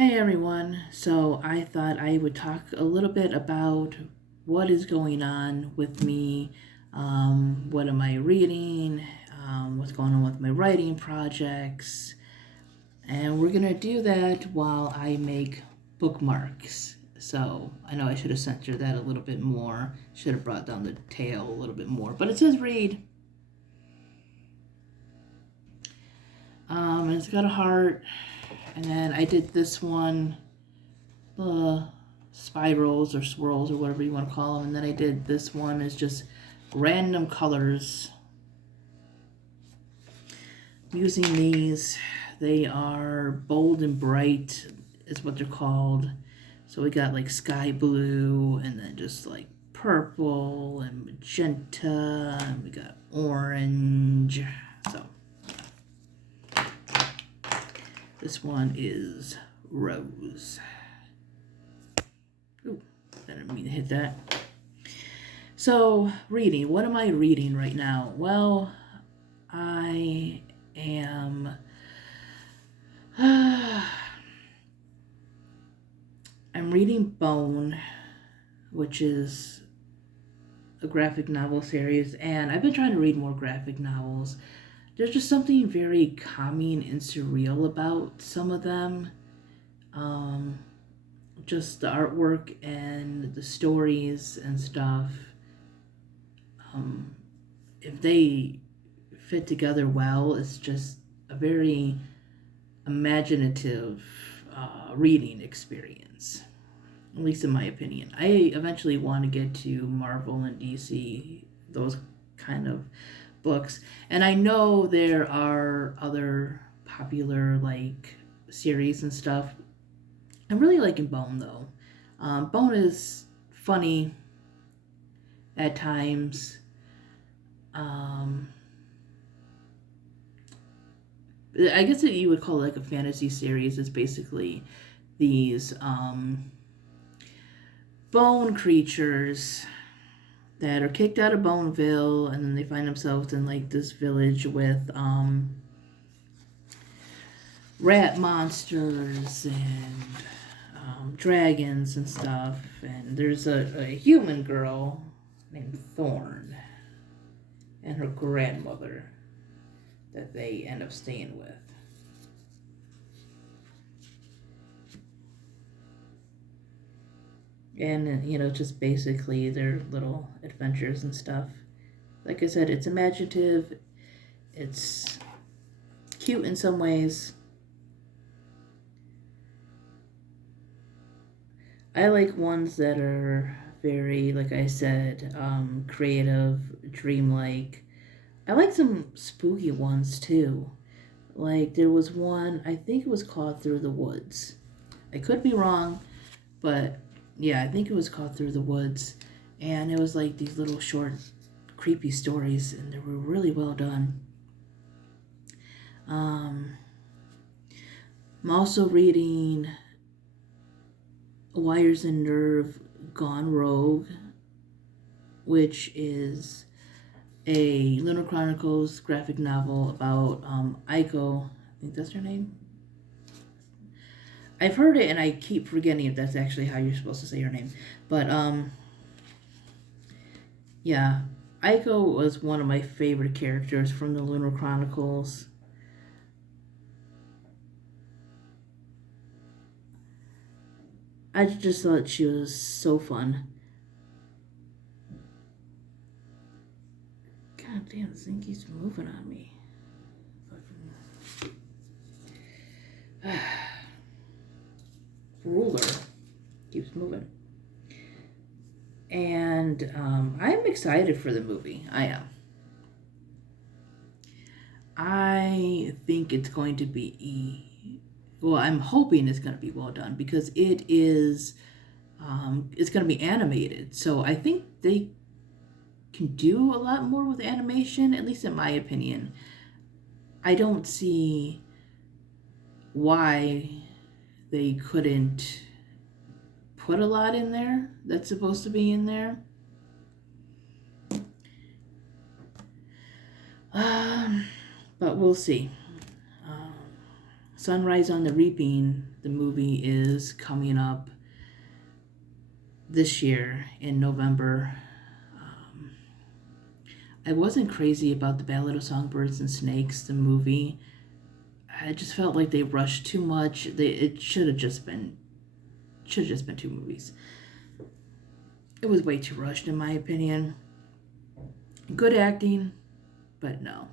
Hey everyone, so I thought I would talk a little bit about what is going on with me, what am I reading, what's going on with my writing projects, and we're gonna do that while I make bookmarks. So I know I should have censored that a little bit more, should have brought down the tail a little bit more, but it says read. And it's got a heart, and then I did this one. Spirals or swirls or whatever you want to call them. And then I did this one is just random colors. I'm using these. They are bold and bright is what they're called. So we got like sky blue and then just like purple and magenta and we got orange. So this one is rose. Ooh, I didn't mean to hit that. So, reading. What am I reading right now? Well, I am... I'm reading Bone, which is a graphic novel series, and I've been trying to read more graphic novels. There's just something very calming and surreal about some of them. Just the artwork and the stories and stuff, if they fit together well, it's just a very imaginative reading experience, at least in my opinion. I eventually want to get to Marvel and DC, those kind of books. And I know there are other popular like series and stuff. I'm really liking Bone though. Bone is funny at times. I guess that you would call it like a fantasy series. It's basically these bone creatures that are kicked out of Boneville, and then they find themselves in like this village with rat monsters and dragons and stuff. And there's a human girl named Thorn and her grandmother that they end up staying with. And, just basically their little adventures and stuff. Like I said, it's imaginative, it's cute in some ways. I like ones that are very, like I said, creative, dreamlike. I like some spooky ones too. Like there was one, I think it was called Through the Woods. I could be wrong, but yeah, I think it was called Through the Woods. And it was like these little short, creepy stories, and they were really well done. I'm also reading Wires and Nerve Gone Rogue, which is a Lunar Chronicles graphic novel about Aiko. I think that's her name. I've heard it and I keep forgetting if that's actually how you're supposed to say her name. But yeah, Aiko was one of my favorite characters from the Lunar Chronicles. I just thought she was so fun. God damn, this thing keeps moving on me. Ruler keeps moving. And I'm excited for the movie. I am. I think it's going to be, well, I'm hoping it's going to be well done because it is, it's going to be animated. So I think they can do a lot more with animation, at least in my opinion. I don't see why they couldn't put a lot in there that's supposed to be in there. But we'll see. Sunrise on the Reaping, the movie, is coming up this year in November. I wasn't crazy about the Ballad of Songbirds and Snakes, the movie. I just felt like they rushed too much. It should have just been 2 movies. It was way too rushed, in my opinion. Good acting, but no.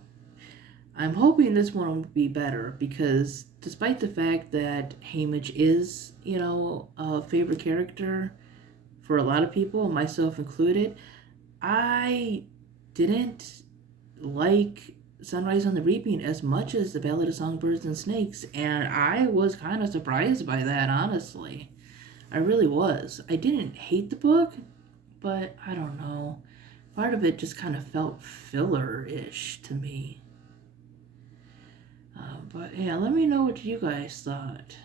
I'm hoping this one will be better because despite the fact that Haymitch is, a favorite character for a lot of people, myself included, I didn't like Sunrise on the Reaping as much as the Ballad of Songbirds and Snakes, and I was kind of surprised by that, honestly. I really was. I didn't hate the book, but I don't know. Part of it just kind of felt filler-ish to me. But yeah, let me know what you guys thought.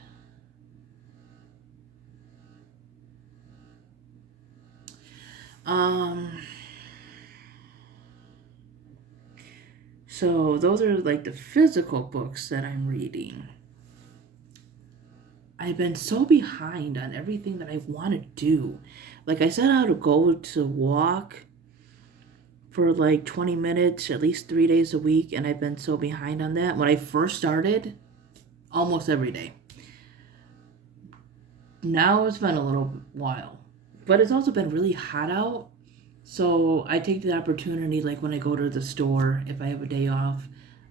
So those are like the physical books that I'm reading. I've been so behind on everything that I want to do. Like I set out to go to walk for like 20 minutes, at least 3 days a week, and I've been so behind on that. When I first started, almost every day. Now it's been a little while. But it's also been really hot out. So I take the opportunity, like when I go to the store, if I have a day off,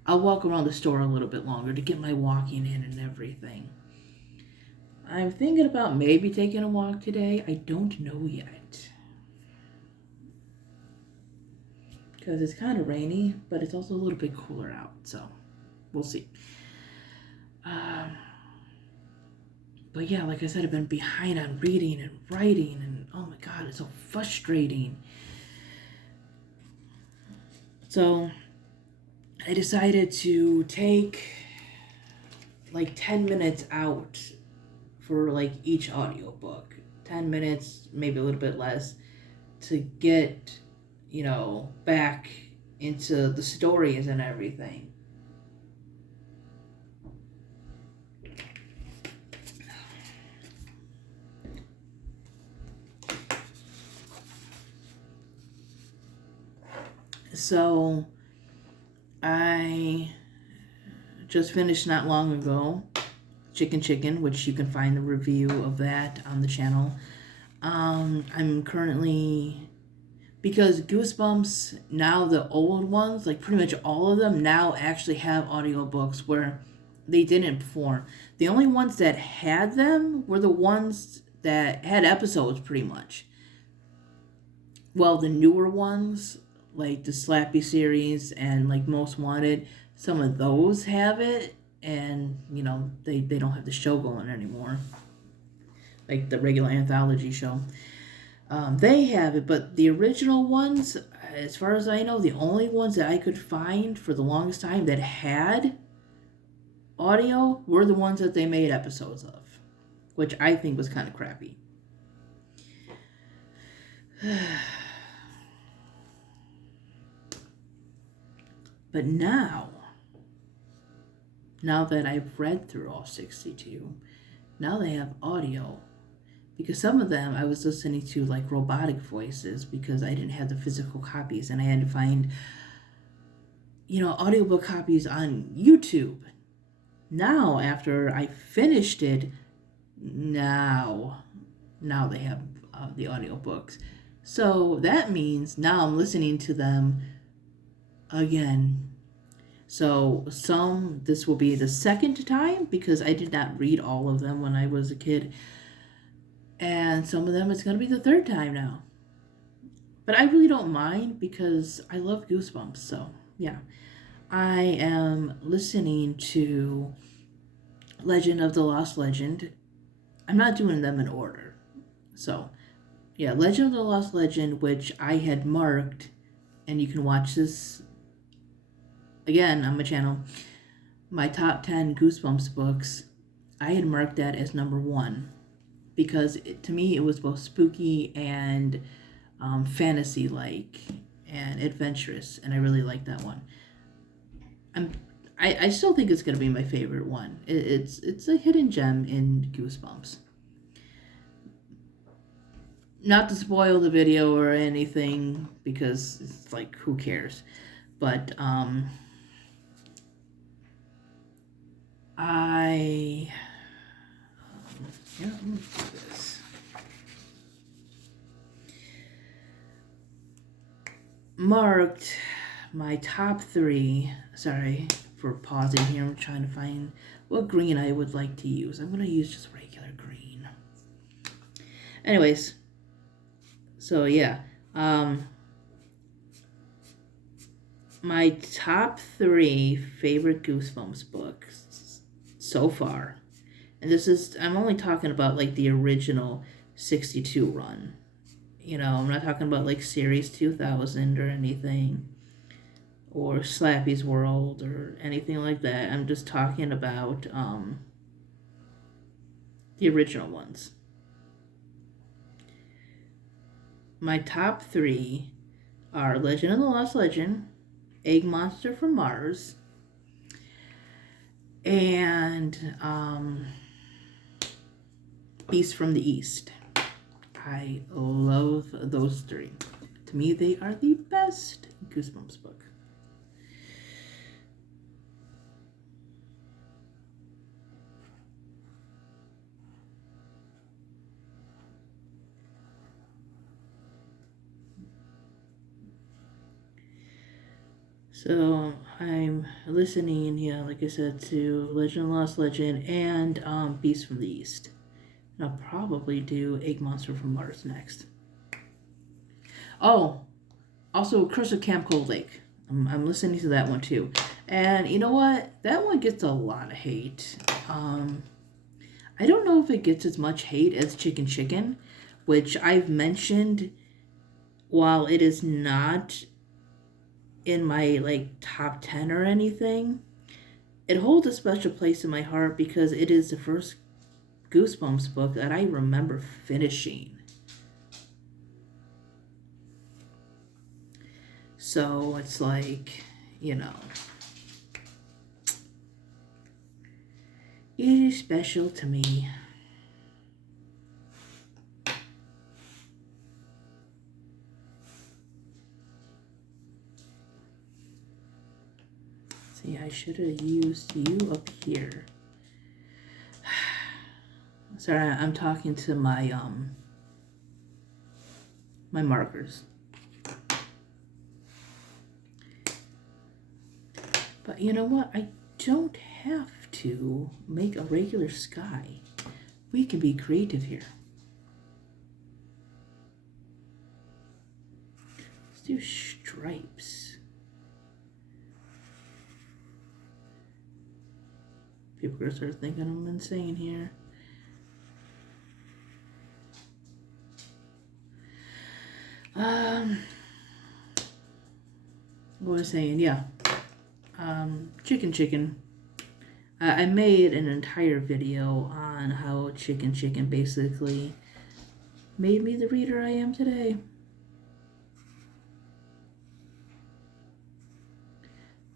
I'll walk around the store a little bit longer to get my walking in and everything. I'm thinking about maybe taking a walk today. I don't know yet. Because it's kind of rainy, but it's also a little bit cooler out. So we'll see. But yeah, like I said, I've been behind on reading and writing, and oh my god, it's so frustrating. So I decided to take like 10 minutes out for like each audiobook. 10 minutes, maybe a little bit less, to get, back into the stories and everything. So I just finished not long ago Chicken, which you can find the review of that on the channel. I'm currently, because Goosebumps, now the old ones, like pretty much all of them now actually have audiobooks where they didn't before. The only ones that had them were the ones that had episodes pretty much. Well, the newer ones, like the Slappy series and like Most Wanted, some of those have it, and they don't have the show going anymore, like the regular anthology show. They have it, but the original ones, as far as I know, the only ones that I could find for the longest time that had audio were the ones that they made episodes of, which I think was kind of crappy. But now that I've read through all 62, now they have audio. Because some of them I was listening to like robotic voices because I didn't have the physical copies, and I had to find, audiobook copies on YouTube. Now, after I finished it, now they have the audiobooks. So that means now I'm listening to them again. So this will be the second time because I did not read all of them when I was a kid. And some of them it's going to be the third time now. But I really don't mind because I love Goosebumps. So, yeah. I am listening to Legend of the Lost Legend. I'm not doing them in order. So, yeah, Legend of the Lost Legend, which I had marked, and you can watch this again on my channel, my top 10 Goosebumps books. I had marked that as number 1 because to me it was both spooky and fantasy-like and adventurous, and I really liked that one. I still think it's going to be my favorite one. It's a hidden gem in Goosebumps. Not to spoil the video or anything, because it's like, who cares? But I yeah, let me do this. Marked my top 3. Sorry for pausing here. I'm trying to find what green I would like to use. I'm going to use just regular green. Anyways, so yeah, my top 3 favorite Goosebumps books so far, and this is, I'm only talking about like the original 62 run. You know, I'm not talking about like Series 2000 or anything, or Slappy's World or anything like that. I'm just talking about the original ones. My top 3 are Legend of the Lost Legend, Egg Monster from Mars, and Beast from the East. I love those 3. To me, they are the best Goosebumps book. So I'm listening, yeah, like I said, to Legend of Lost Legend and Beast from the East. And I'll probably do Egg Monster from Mars next. Oh, also Curse of Camp Cold Lake. I'm listening to that one too. And you know what? That one gets a lot of hate. I don't know if it gets as much hate as Chicken Chicken, which I've mentioned. While it is not in my like top 10 or anything, it holds a special place in my heart because it is the first Goosebumps book that I remember finishing. So it's like, you know, it is special to me. See, I should have used you up here. Sorry, I'm talking to my my markers. But you know what? I don't have to make a regular sky. We can be creative here. Let's do stripes. People are gonna start thinking I'm insane here. What was I saying? Yeah. Chicken. I made an entire video on how Chicken basically made me the reader I am today.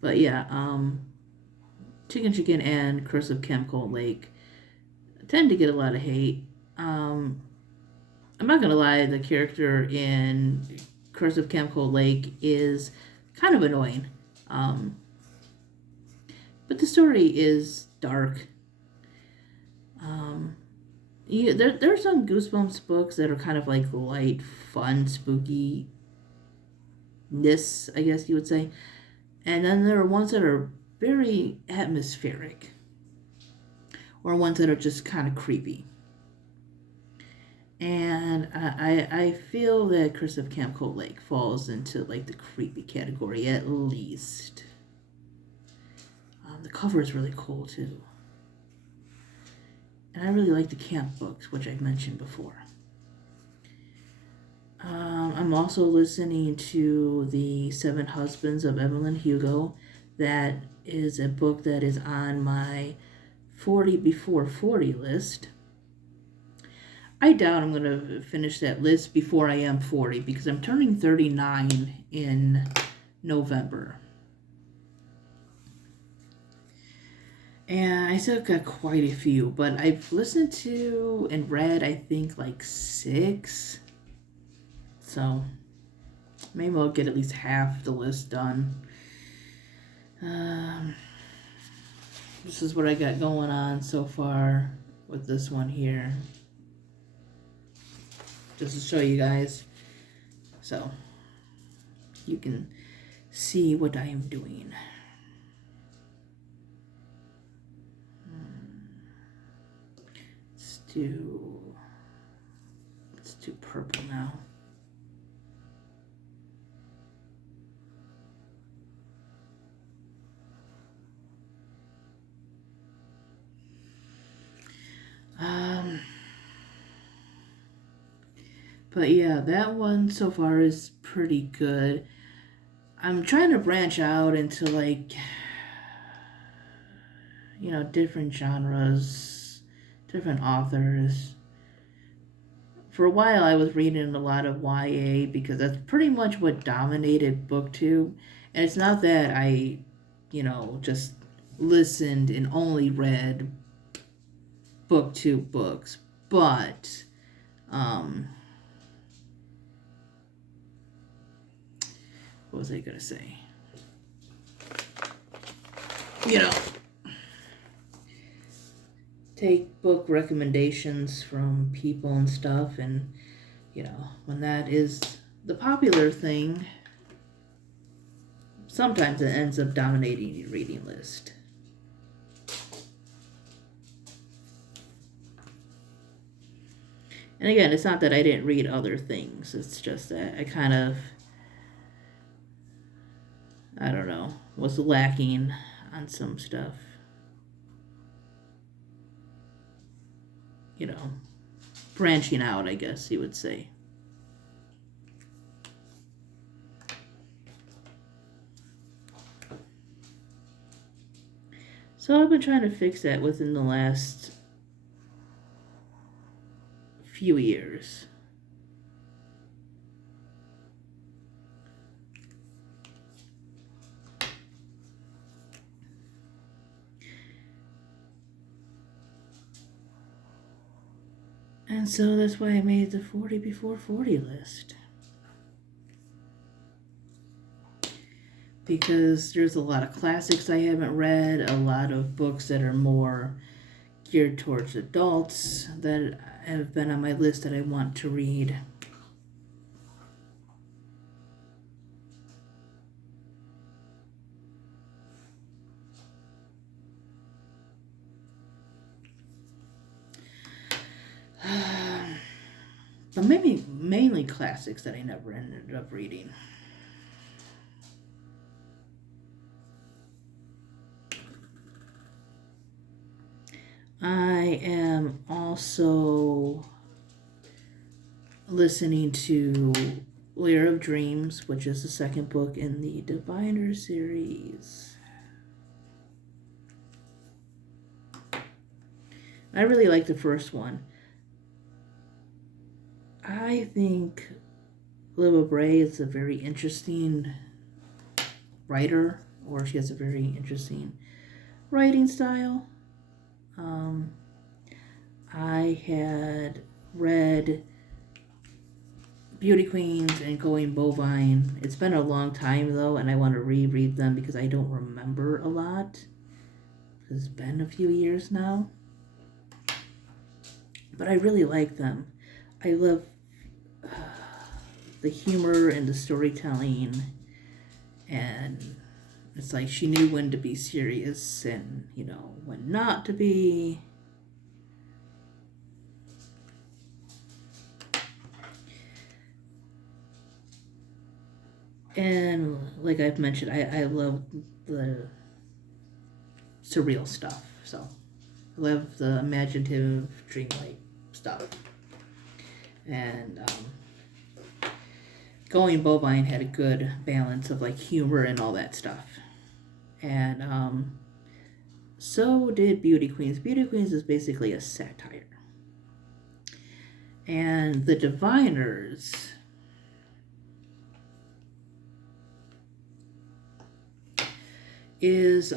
But yeah, Chicken and Curse of Camp Cold Lake tend to get a lot of hate. I'm not gonna lie, the character in Curse of Camp Cold Lake is kind of annoying. But the story is dark. There are some Goosebumps books that are kind of like light, fun, spooky-ness, I guess you would say. And then there are ones that are very atmospheric, or ones that are just kind of creepy. And I feel that Curse of Camp Cold Lake falls into like the creepy category at least. The cover is really cool too. And I really like the camp books, which I've mentioned before. I'm also listening to The 7 Husbands of Evelyn Hugo. That is a book that is on my 40 before 40 list. I doubt I'm going to finish that list before I am 40 because I'm turning 39 in November. And I still got quite a few, but I've listened to and read, I think, like 6. So maybe I'll get at least half the list done. Um, this is what I got going on so far with this one here. Just to show you guys. So you can see what I am doing. Let's do purple now. But yeah, that one so far is pretty good. I'm trying to branch out into like, different genres, different authors. For a while, I was reading a lot of YA because that's pretty much what dominated BookTube. And it's not that I, just listened and only read BookTube books, but what was I gonna say? Take book recommendations from people and stuff, and when that is the popular thing, sometimes it ends up dominating your reading list. And again, it's not that I didn't read other things, it's just that I kind of, I don't know, was lacking on some stuff. Branching out, I guess you would say. So I've been trying to fix that within the last few years. And so that's why I made the 40 before 40 list. Because there's a lot of classics I haven't read, a lot of books that are more geared towards adults that have been on my list that I want to read. But maybe mainly classics that I never ended up reading. I am also listening to Lair of Dreams, which is the second book in the Diviner series. I really like the first one. I think Liva Bray is a very interesting writer, or she has a very interesting writing style. I had read Beauty Queens and Going Bovine. It's been a long time though, and I want to reread them because I don't remember a lot. It's been a few years now. But I really like them. I love the humor and the storytelling, and it's like she knew when to be serious and when not to be. And like I've mentioned, I love the surreal stuff. So I love the imaginative, dreamlike stuff. And Going Bovine had a good balance of like humor and all that stuff. And so did Beauty Queens. Beauty Queens is basically a satire. And The Diviners is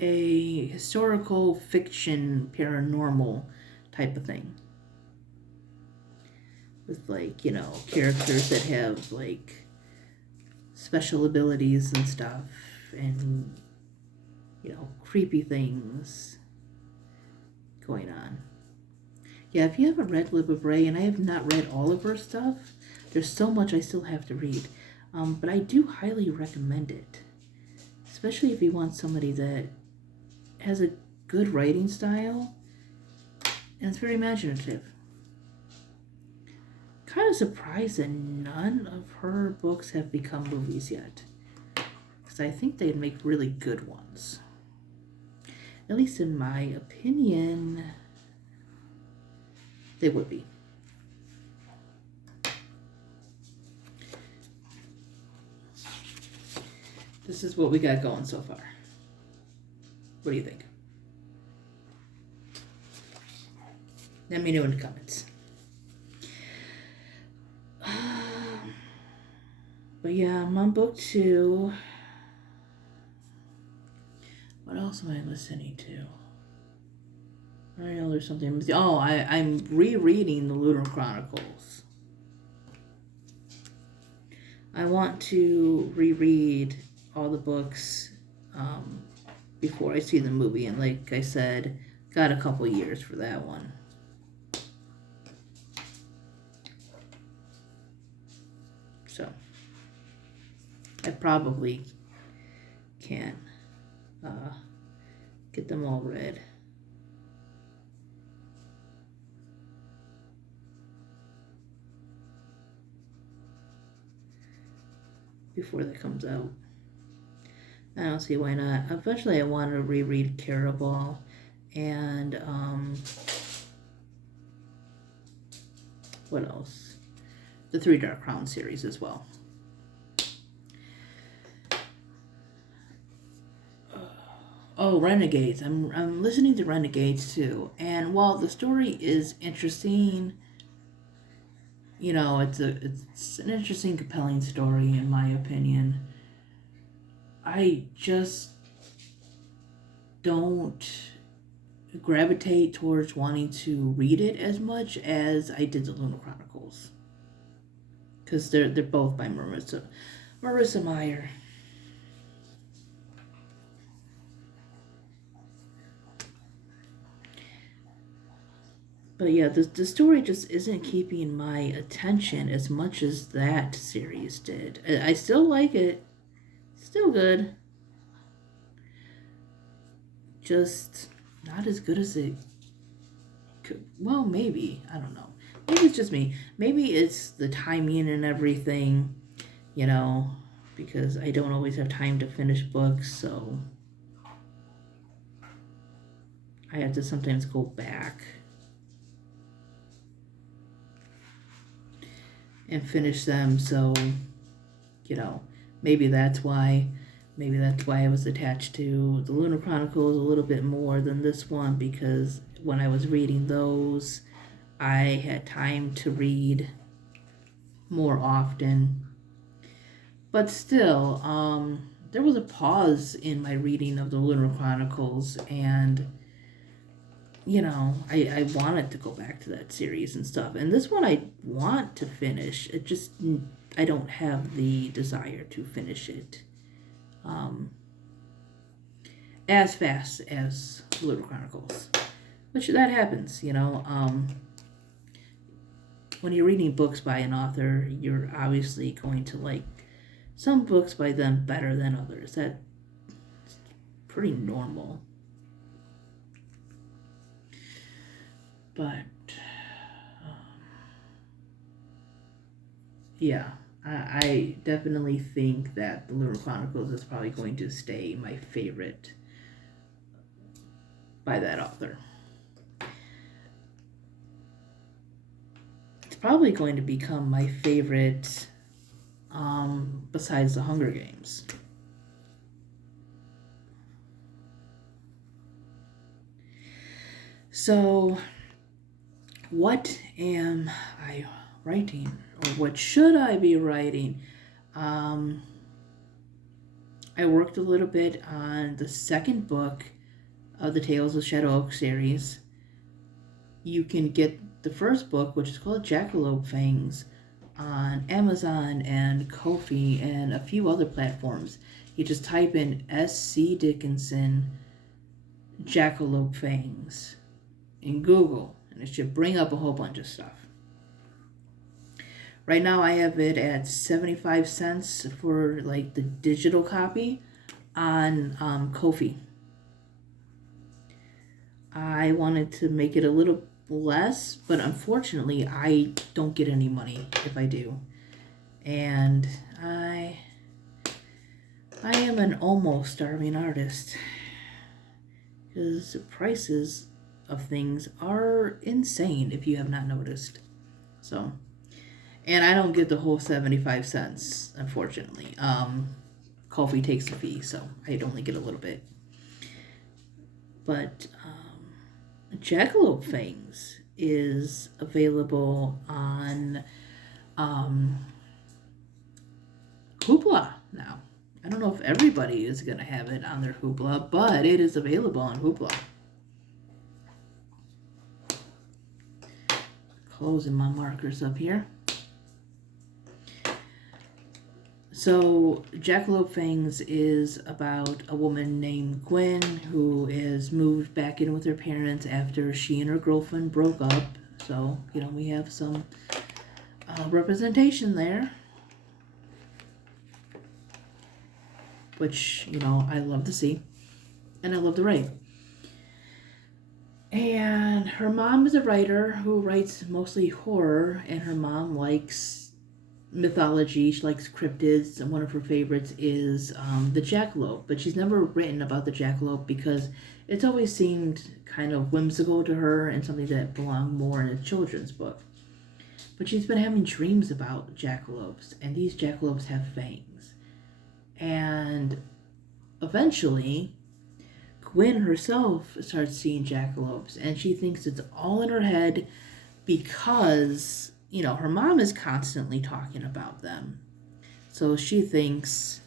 a historical fiction paranormal type of thing. With, like, characters that have, like, special abilities and stuff, and, creepy things going on. Yeah, if you haven't read Libba Bray, and I have not read all of her stuff, there's so much I still have to read. But I do highly recommend it, especially if you want somebody that has a good writing style and it's very imaginative. Kind of surprised that none of her books have become movies yet, because I think they'd make really good ones. At least in my opinion, they would be. This is what we got going so far. What do you think? Let me know in the comments. But yeah, I'm on book 2. What else am I listening to? I know there's something. Oh, I'm rereading the Lunar Chronicles. I want to reread all the books before I see the movie. And like I said, got a couple years for that one. So I probably can get them all read. Before that comes out. I don't see why not. Eventually I want to reread Caraval and what else? The Three Dark Crowns series as well. Oh, Renegades. I'm listening to Renegades too. And while the story is interesting, it's an interesting, compelling story in my opinion. I just don't gravitate towards wanting to read it as much as I did the Lunar Chronicles, because they're both by Marissa Meyer. But yeah, the story just isn't keeping my attention as much as that series did. I still like it. Still good. Just not as good as it could. Well, maybe. I don't know. Maybe it's just me. Maybe it's the timing and everything, because I don't always have time to finish books, so I have to sometimes go back and finish them. So, maybe that's why I was attached to the Lunar Chronicles a little bit more than this one, because when I was reading those, I had time to read more often. But still, there was a pause in my reading of the Lunar Chronicles, and I wanted to go back to that series and stuff. And this one I want to finish. It just, I don't have the desire to finish it as fast as Lunar Chronicles. Which, that happens, when you're reading books by an author, you're obviously going to like some books by them better than others. That's pretty normal. But, yeah, I definitely think that the Lunar Chronicles is probably going to stay my favorite by that author. It's probably going to become my favorite besides the Hunger Games. So, what am I writing, or what should I be writing? I I worked a little bit on the second book of the Tales of Shadow Oak series. You can get the first book, which is called Jackalope Fangs, on Amazon and Ko-fi and a few other platforms. You just type in S.C. Dickinson Jackalope Fangs in Google, and it should bring up a whole bunch of stuff. Right now, I have it at 75 cents for like the digital copy on Ko-fi. I wanted to make it a little less, but unfortunately, I don't get any money if I do, and I am an almost starving artist because the prices of things are insane if you have not noticed. So, and I don't get the whole 75 cents, unfortunately. Ko-fi takes a fee, so I'd only get a little bit. But Jackalope Fangs is available on Hoopla now. I don't know if everybody is going to have it on their Hoopla, but it is available on Hoopla. Closing my markers up here. So, Jackalope Fangs is about a woman named Gwen who is moved back in with her parents after she and her girlfriend broke up. So, we have some representation there, which, I love to see, and I love to write. And her mom is a writer who writes mostly horror, and her mom likes mythology. She likes cryptids, and one of her favorites is the jackalope. But she's never written about the jackalope because it's always seemed kind of whimsical to her and something that belonged more in a children's book. But she's been having dreams about jackalopes, and these jackalopes have fangs. And eventually, Gwen herself starts seeing jackalopes, and she thinks it's all in her head because her mom is constantly talking about them. So she thinks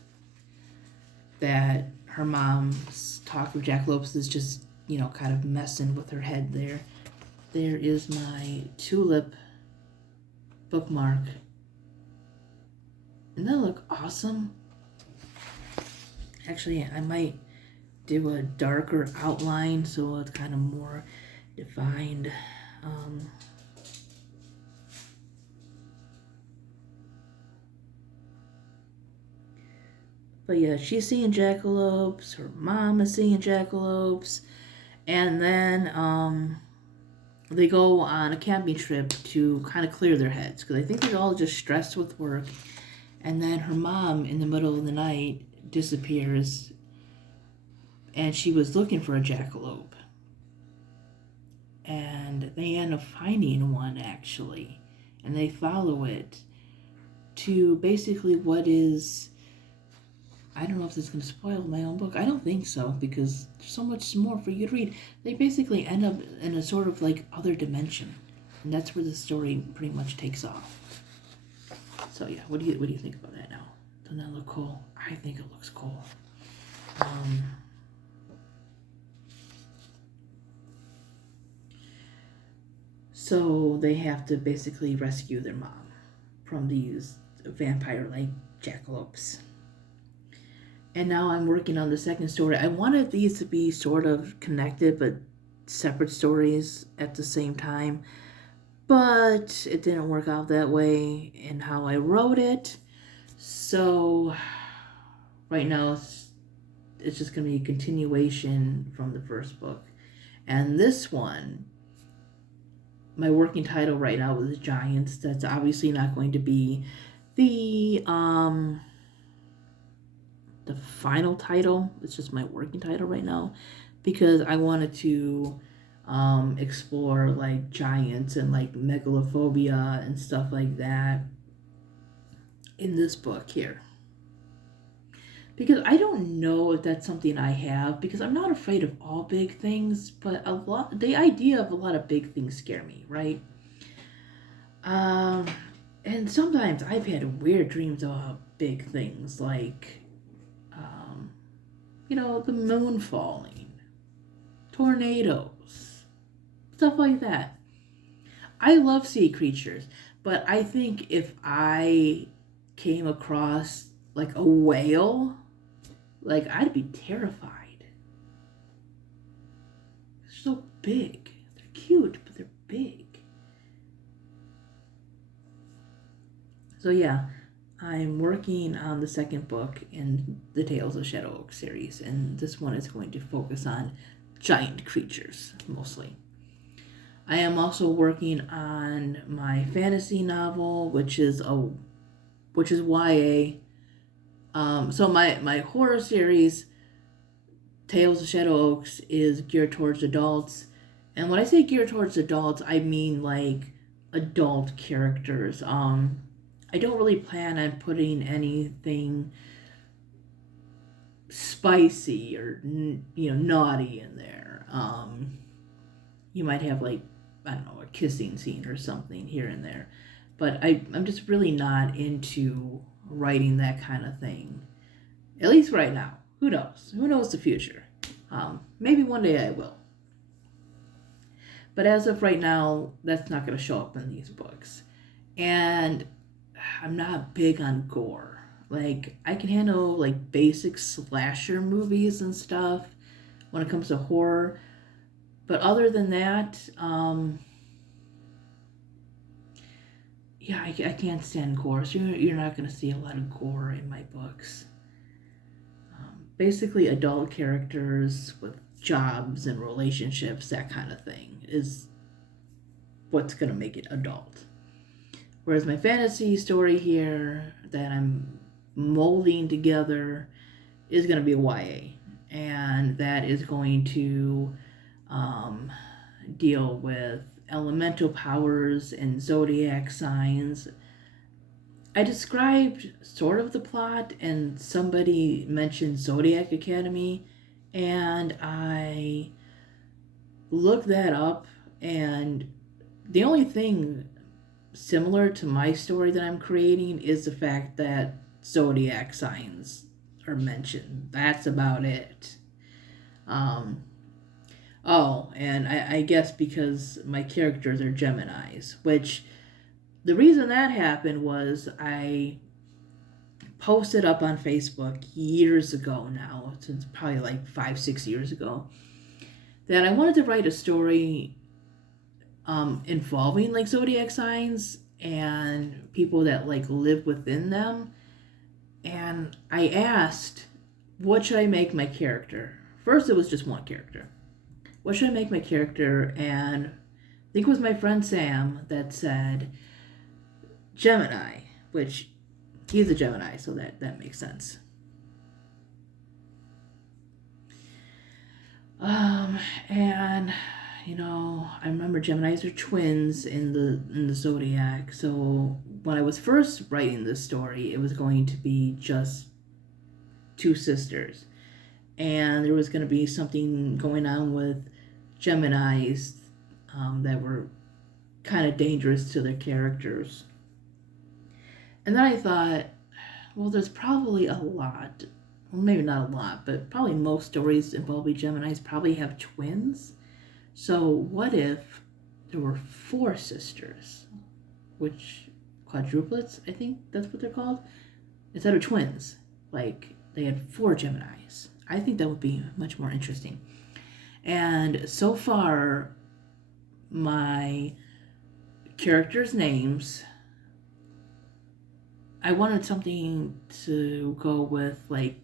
that her mom's talk of jackalopes is just, kind of messing with her head there. There is my tulip bookmark. Doesn't that look awesome? Actually, I might do a darker outline so it's kind of more defined. But yeah, she's seeing jackalopes, her mom is seeing jackalopes, and then they go on a camping trip to kind of clear their heads because I think they're all just stressed with work. And then her mom, in the middle of the night, disappears, and she was looking for a jackalope. And they end up finding one, actually, and they follow it to basically what is... I don't know if this is going to spoil my own book. I don't think so, because there's so much more for you to read. They basically end up in a sort of like other dimension, and that's where the story pretty much takes off. So yeah, what do you think about that now? Doesn't that look cool? I think it looks cool. So they have to basically rescue their mom from these vampire-like jackalopes. And now I'm working on the second story. I wanted these to be sort of connected, but separate stories at the same time. But it didn't work out that way in how I wrote it. So right now it's just going to be a continuation from the first book. And this one, my working title right now is Giants. That's obviously not going to be the final title. It's just my working title right now because I wanted to explore like giants and like megalophobia and stuff like that in this book here, because I don't know if that's something I have, because I'm not afraid of all big things, but the idea of a lot of big things scare me, right? And sometimes I've had weird dreams about big things, like the moon falling, tornadoes, stuff like that. I love sea creatures, but I think if I came across like a whale, like I'd be terrified. They're so big. They're cute, but they're big. So yeah, I'm working on the second book in the Tales of Shadow Oak series, and this one is going to focus on giant creatures mostly. I am also working on my fantasy novel, which is YA. So my horror series, Tales of Shadow Oaks, is geared towards adults, and when I say geared towards adults, I mean like adult characters. I don't really plan on putting anything spicy or naughty in there. You might have like, I don't know, a kissing scene or something here and there, but I'm just really not into writing that kind of thing. At least right now. Who knows? Who knows the future? Maybe one day I will. But as of right now, that's not going to show up in these books. And I'm not big on gore. Like, I can handle like basic slasher movies and stuff when it comes to horror. But other than that, yeah, I can't stand gore. So you're not going to see a lot of gore in my books. Basically, adult characters with jobs and relationships, that kind of thing, is what's going to make it adult. Whereas my fantasy story here that I'm molding together is going to be a YA. And that is going to deal with elemental powers and zodiac signs. I described sort of the plot, and somebody mentioned Zodiac Academy, and I looked that up, and the only thing similar to my story that I'm creating is the fact that zodiac signs are mentioned. That's about it. And I guess because my characters are Geminis, which the reason that happened was I posted up on Facebook years ago now, since probably like 5-6 years ago, that I wanted to write a story involving like zodiac signs and people that like live within them. And I asked, what should I make my character? First, it was just one character. What should I make my character? And I think it was my friend Sam that said Gemini, which he's a Gemini, so that makes sense. And I remember Geminis are twins in the zodiac. So when I was first writing this story, it was going to be just two sisters, and there was going to be something going on with Geminis that were kind of dangerous to their characters. And then I thought, well, there's probably a lot, well, maybe not a lot, but probably most stories involving Geminis probably have twins. So what if there were 4 sisters, which quadruplets, I think that's what they're called, instead of twins. Like they had 4 Geminis. I think that would be much more interesting. And so far, my characters' names, I wanted something to go with like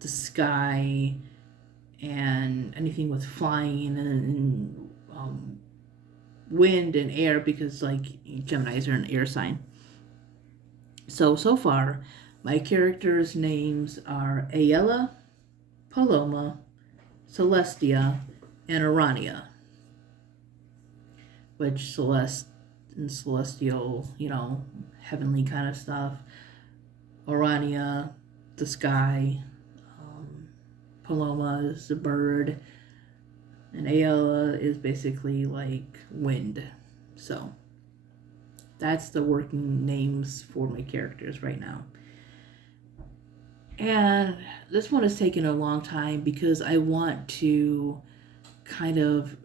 the sky and anything with flying and wind and air, because like Geminis are an air sign. So far, my characters' names are Ayala, Paloma, Celestia, and Urania. Which Celeste and celestial, heavenly kind of stuff. Urania, the sky. Paloma is the bird. And Ayala is basically like wind. So that's the working names for my characters right now. And this one has taken a long time because I want to kind of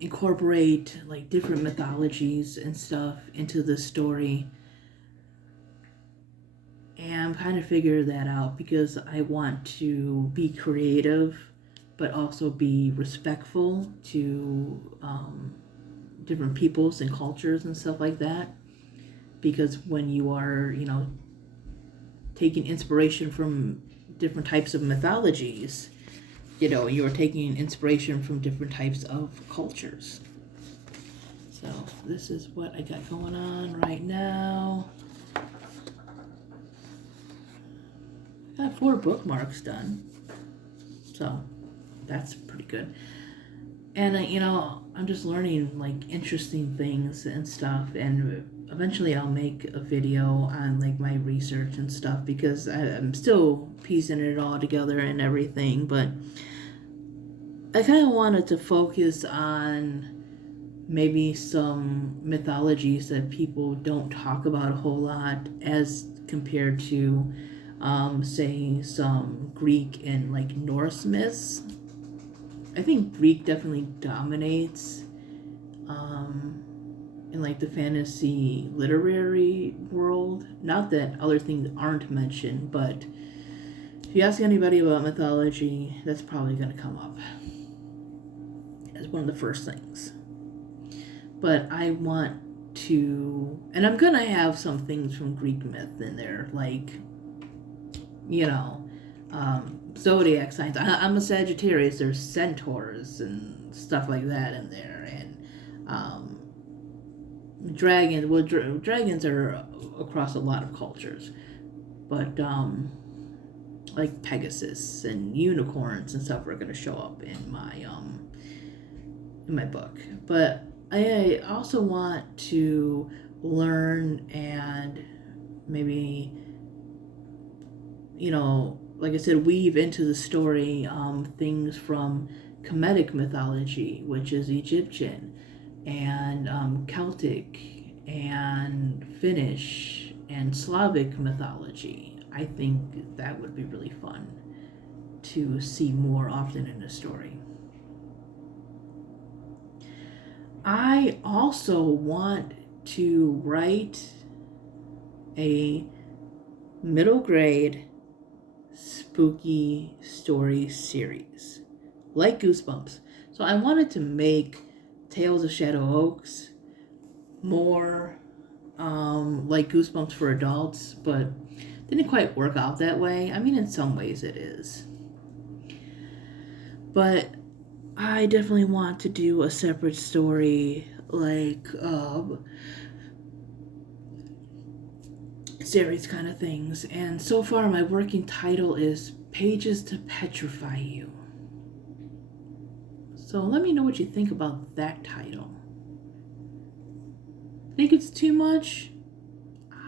incorporate like different mythologies and stuff into the story, and kind of figure that out because I want to be creative but also be respectful to different peoples and cultures and stuff like that. Because when you are, taking inspiration from different types of mythologies, you're taking inspiration from different types of cultures. So this is what I got going on right now. I got 4 bookmarks done, so that's pretty good. And I'm just learning like interesting things and stuff, and eventually I'll make a video on like my research and stuff because I'm still piecing it all together and everything. But I kind of wanted to focus on maybe some mythologies that people don't talk about a whole lot as compared to say some Greek and like Norse myths. I think Greek definitely dominates in like the fantasy literary world. Not that other things aren't mentioned, but if you ask anybody about mythology, that's probably going to come up as one of the first things. But I want to, and I'm going to have some things from Greek myth in there, like, zodiac signs. I'm a Sagittarius. There's centaurs and stuff like that in there, and dragons. Well, dragons are across a lot of cultures, but like Pegasus and unicorns and stuff are going to show up in my book. But I also want to learn and maybe, like I said, weave into the story things from Kemetic mythology, which is Egyptian, and Celtic, and Finnish, and Slavic mythology. I think that would be really fun to see more often in a story. I also want to write a middle grade spooky story series like Goosebumps. So I wanted to make Tales of Shadow Oaks more like Goosebumps for adults, but didn't quite work out that way. I mean, in some ways it is. But I definitely want to do a separate story like series kind of things. And so far my working title is Pages to Petrify You. So let me know what you think about that title. Think it's too much?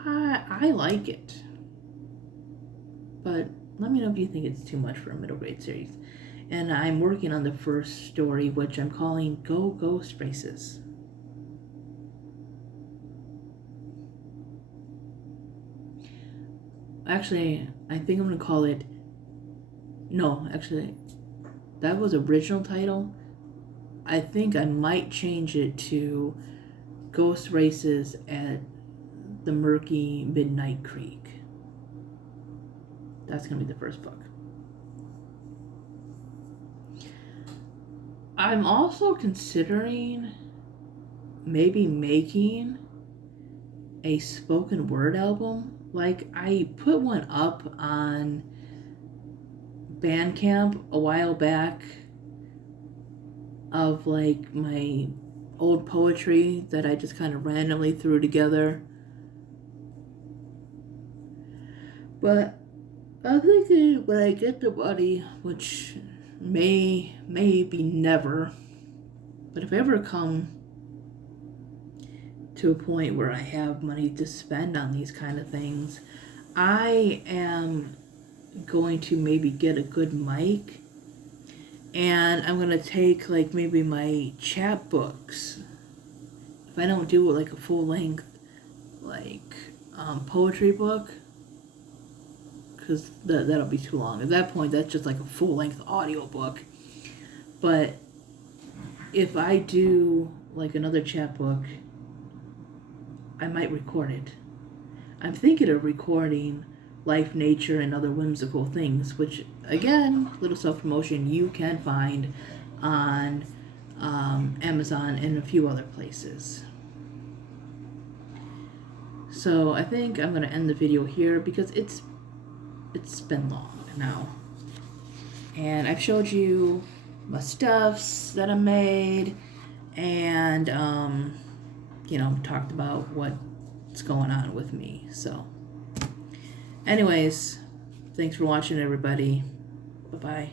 I like it. But let me know if you think it's too much for a middle grade series. And I'm working on the first story, which I'm calling Go Ghost Races. Actually, I think I'm going to call it... No, actually, that was original title. I think I might change it to Ghost Races at the Murky Midnight Creek. That's going to be the first book. I'm also considering maybe making a spoken word album. Like, I put one up on Bandcamp a while back of like my old poetry that I just kind of randomly threw together. But I'm thinking when I get the money, which may be never, but if I ever come to a point where I have money to spend on these kind of things, I am going to maybe get a good mic, and I'm going to take like maybe my chapbooks. If I don't do it like a full length like poetry book, because that'll be too long. At that point, that's just like a full-length audiobook. But if I do like another chapbook, I might record it. I'm thinking of recording life, nature, and other whimsical things, which, again, little self-promotion, you can find on Amazon and a few other places. So I think I'm going to end the video here because it's been long now. And I've showed you my stuffs that I made and, you know, talked about what's going on with me. So anyways, thanks for watching, everybody. Bye-bye.